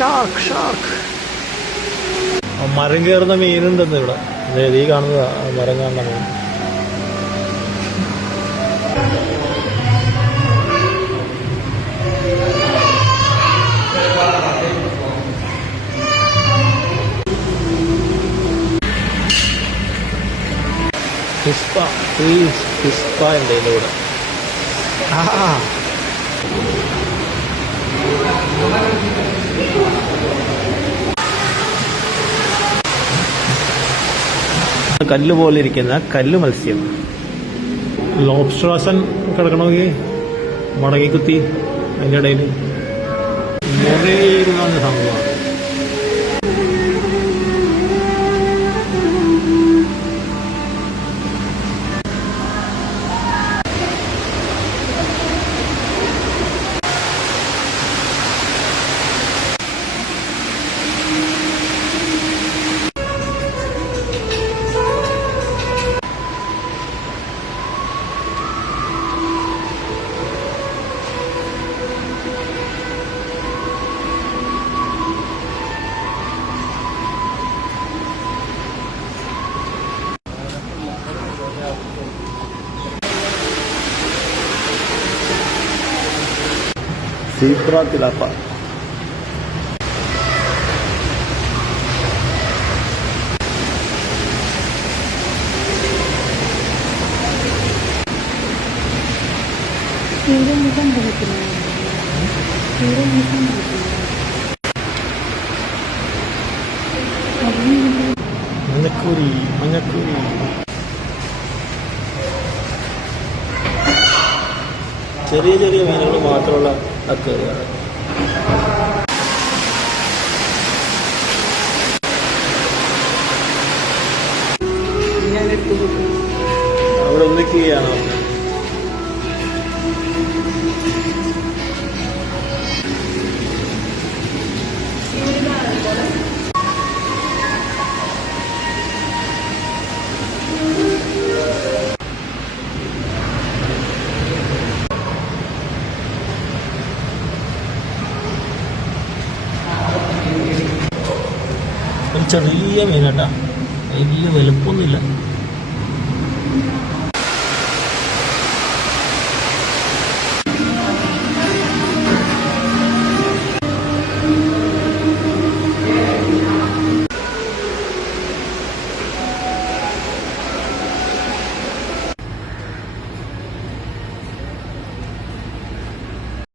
Shark shark. മരം കയറുന്ന മീനുണ്ടെന്ന് ഇവിടെ. അതായത് ഈ കാണുന്നതാ മരം കാണുന്ന മീൻ. പിസ്പ പിസ്പ ഉണ്ട് ഇതിൻ്റെ കൂടെ. കല്ല് പോലെ ഇരിക്കുന്ന കല്ല് മത്സ്യം. ലോബ്സ്റ്റർ വാസൻ കിടക്കണമെങ്കിൽ മടങ്ങിക്കുത്തി അതിൻ്റെ ഇടയിൽ മുറിയിരുന്ന സംഭവമാണ്. സീബ്ര തിലാപ്പ. മഞ്ഞക്കൂരി മഞ്ഞക്കൂരി. ചെറിയ ചെറിയ മീനുകൾ മാത്രമുള്ള അക്വേറിയമാണ്. അവിടെ ഒന്നിക്കുകയാണോ? ചെറിയ മീനാട്ടാ, വലിയ വലുപ്പമൊന്നുമില്ല.